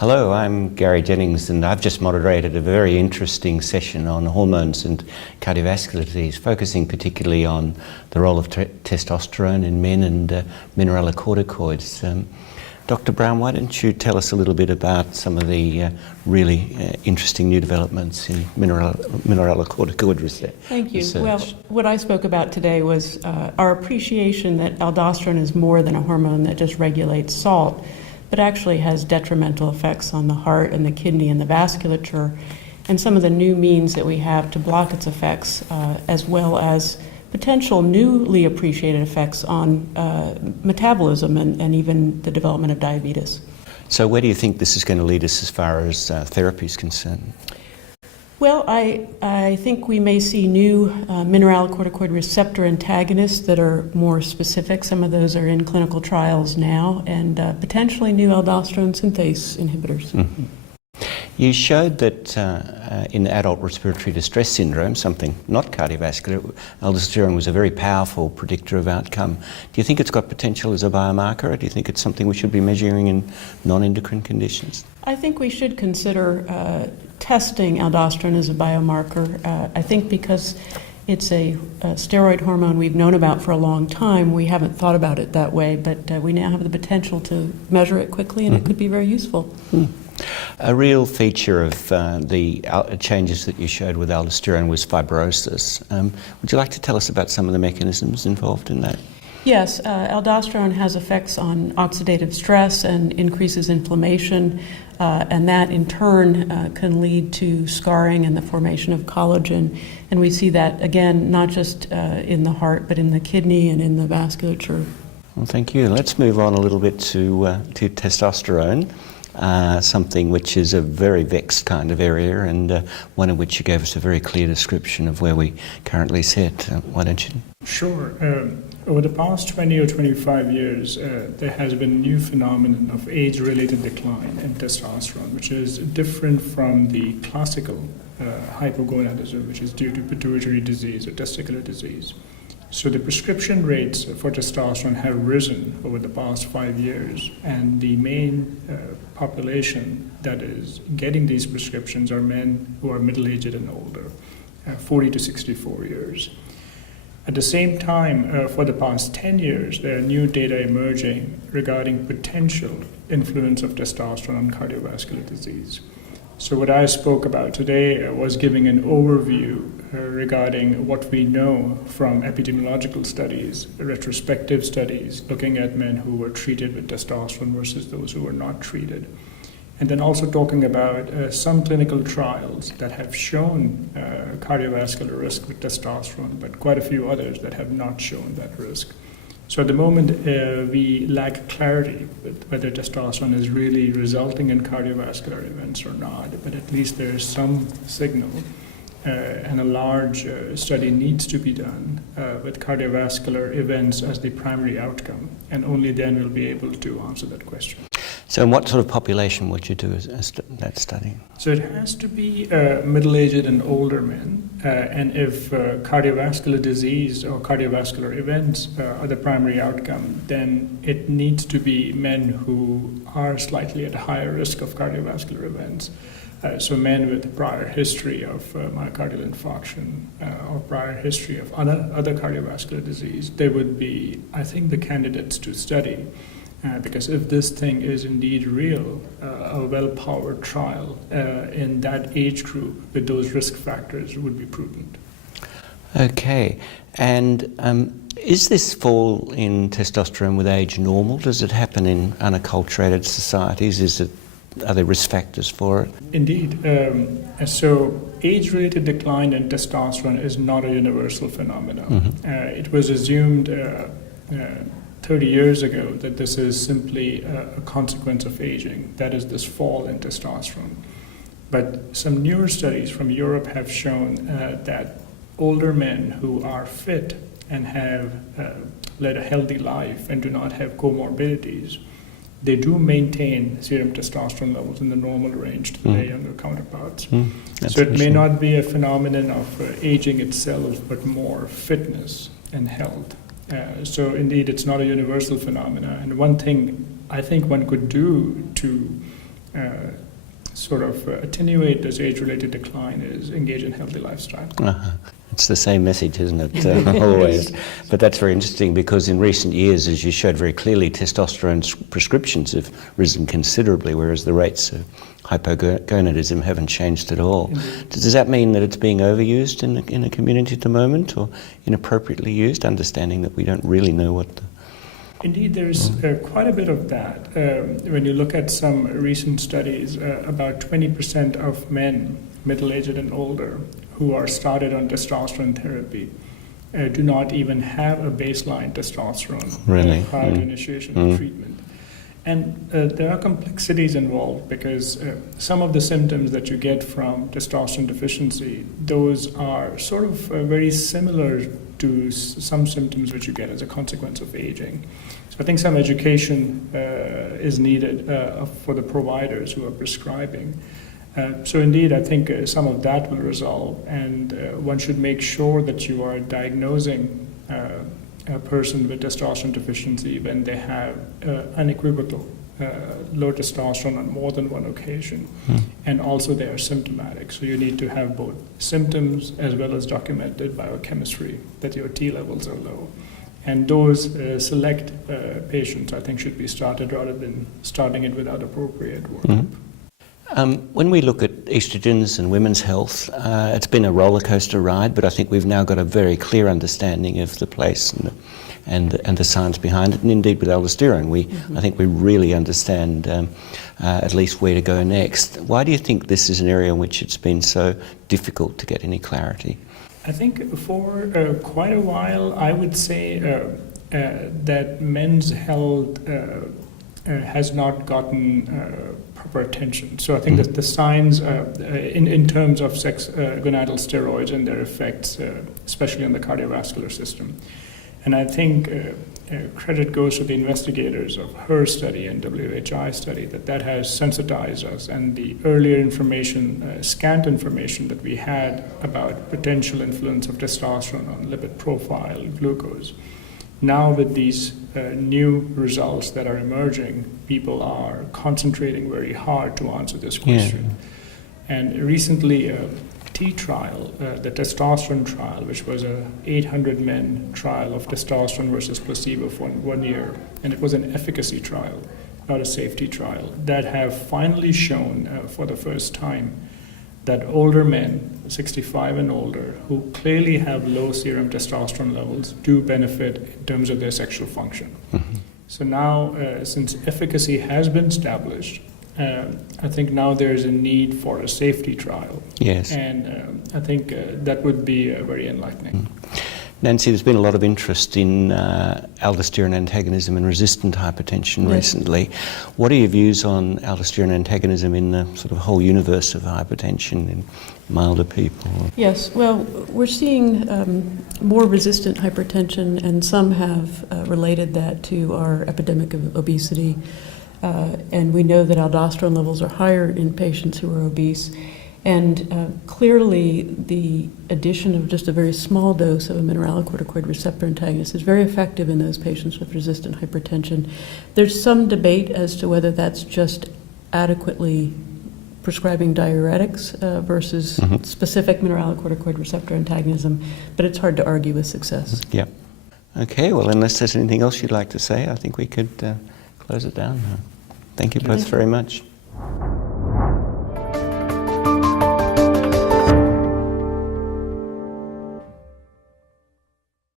Hello, I'm Garry Jennings, and I've just moderated a very interesting session on hormones and cardiovascular disease, focusing particularly on the role of testosterone in men and mineralocorticoids. Dr. Brown, why don't you tell us a little bit about some of the really interesting new developments in mineralocorticoid research? Thank you. Well, what I spoke about today was our appreciation that aldosterone is more than a hormone that just regulates salt, but actually has detrimental effects on the heart and the kidney and the vasculature, and some of the new means that we have to block its effects, as well as potential newly appreciated effects on metabolism and even the development of diabetes. So where do you think this is going to lead us as far as therapy is concerned? Well, I think we may see new mineralocorticoid receptor antagonists that are more specific. Some of those are in clinical trials now, and potentially new aldosterone synthase inhibitors. Mm-hmm. You showed that in adult respiratory distress syndrome, something not cardiovascular, aldosterone was a very powerful predictor of outcome. Do you think it's got potential as a biomarker, or do you think it's something we should be measuring in non-endocrine conditions? I think we should consider testing aldosterone as a biomarker. I think because it's a steroid hormone we've known about for a long time, we haven't thought about it that way, but we now have the potential to measure it quickly, and it could be very useful. A real feature of the changes that you showed with aldosterone was fibrosis. Would you like to tell us about some of the mechanisms involved in that? Yes, aldosterone has effects on oxidative stress and increases inflammation, and that in turn can lead to scarring and the formation of collagen. And we see that, again, not just in the heart, but in the kidney and in the vasculature. Well, thank you. Let's move on a little bit to testosterone. Something which is a very vexed kind of area, and one in which you gave us a very clear description of where we currently sit. Why don't you? Sure. Over the past 20 or 25 years, there has been a new phenomenon of age-related decline in testosterone, which is different from the classical hypogonadism, which is due to pituitary disease or testicular disease. So the prescription rates for testosterone have risen over the past 5 years, and the main population that is getting these prescriptions are men who are middle-aged and older, 40 to 64 years. At the same time, for the past 10 years, there are new data emerging regarding potential influence of testosterone on cardiovascular disease. So what I spoke about today was giving an overview regarding what we know from epidemiological studies, retrospective studies, looking at men who were treated with testosterone versus those who were not treated. And then also talking about some clinical trials that have shown cardiovascular risk with testosterone, but quite a few others that have not shown that risk. So at the moment, we lack clarity with whether testosterone is really resulting in cardiovascular events or not, but at least there is some signal, and a large study needs to be done with cardiovascular events as the primary outcome, and only then we'll be able to answer that question. So in what sort of population would you do that study? So it has to be middle-aged and older men, and if cardiovascular disease or cardiovascular events are the primary outcome, then it needs to be men who are slightly at higher risk of cardiovascular events. So men with a prior history of myocardial infarction or prior history of other cardiovascular disease, they would be, I think, the candidates to study. Because if this thing is indeed real, a well-powered trial in that age group with those risk factors would be prudent. Okay, and is this fall in testosterone with age normal? Does it happen in unacculturated societies? Are there risk factors for it? Indeed. So age-related decline in testosterone is not a universal phenomenon. Mm-hmm. It was assumed 30 years ago that this is simply a consequence of aging, that is this fall in testosterone. But some newer studies from Europe have shown that older men who are fit and have led a healthy life and do not have comorbidities, they do maintain serum testosterone levels in the normal range to their younger counterparts. So it may not be a phenomenon of aging itself, but more fitness and health. So indeed, it's not a universal phenomenon. And one thing I think one could do to sort of attenuate this age-related decline is engage in healthy lifestyle. Uh-huh. It's the same message, isn't it? Always. But that's very interesting because in recent years, as you showed very clearly, testosterone prescriptions have risen considerably, whereas the rates of hypogonadism haven't changed at all. Indeed. Does that mean that it's being overused in the community at the moment, or inappropriately used, understanding that we don't really know what the... Indeed, there's quite a bit of that. When you look at some recent studies, about 20% of men, middle-aged and older, who are started on testosterone therapy do not even have a baseline testosterone prior to initiation of treatment. And there are complexities involved because some of the symptoms that you get from testosterone deficiency, those are sort of very similar to some symptoms which you get as a consequence of aging. So I think some education is needed for the providers who are prescribing. So indeed, I think some of that will resolve, and one should make sure that you are diagnosing a person with testosterone deficiency when they have unequivocal low testosterone on more than one occasion, and also they are symptomatic. So you need to have both symptoms as well as documented biochemistry that your T levels are low. And those select patients, I think, should be started rather than starting it without appropriate workup. When we look at estrogens and women's health, it's been a roller coaster ride, but I think we've now got a very clear understanding of the place and the science behind it. And indeed, with aldosterone, I think we really understand at least where to go next. Why do you think this is an area in which it's been so difficult to get any clarity? I think for quite a while, I would say that men's health has not gotten proper attention. So I think that the signs in terms of sex gonadal steroids and their effects, especially on the cardiovascular system. And I think credit goes to the investigators of her study and WHI study that has sensitized us, and the earlier information, scant information that we had about potential influence of testosterone on lipid profile, glucose. Now with these new results that are emerging, people are concentrating very hard to answer this question. Yeah. And recently a T trial, the testosterone trial, which was a 800 men trial of testosterone versus placebo for 1 year, and it was an efficacy trial, not a safety trial, that have finally shown for the first time that older men, 65 and older, who clearly have low serum testosterone levels, do benefit in terms of their sexual function. So now, since efficacy has been established, I think now there is a need for a safety trial. Yes. And I think that would be very enlightening. Nancy, there's been a lot of interest in aldosterone antagonism and resistant hypertension recently. What are your views on aldosterone antagonism in the sort of whole universe of hypertension in milder people? Yes, well, we're seeing more resistant hypertension, and some have related that to our epidemic of obesity. And we know that aldosterone levels are higher in patients who are obese. And clearly, the addition of just a very small dose of a mineralocorticoid receptor antagonist is very effective in those patients with resistant hypertension. There's some debate as to whether that's just adequately prescribing diuretics versus specific mineralocorticoid receptor antagonism, but it's hard to argue with success. Yeah. Okay, well, unless there's anything else you'd like to say, I think we could close it down now. Thank you both very much.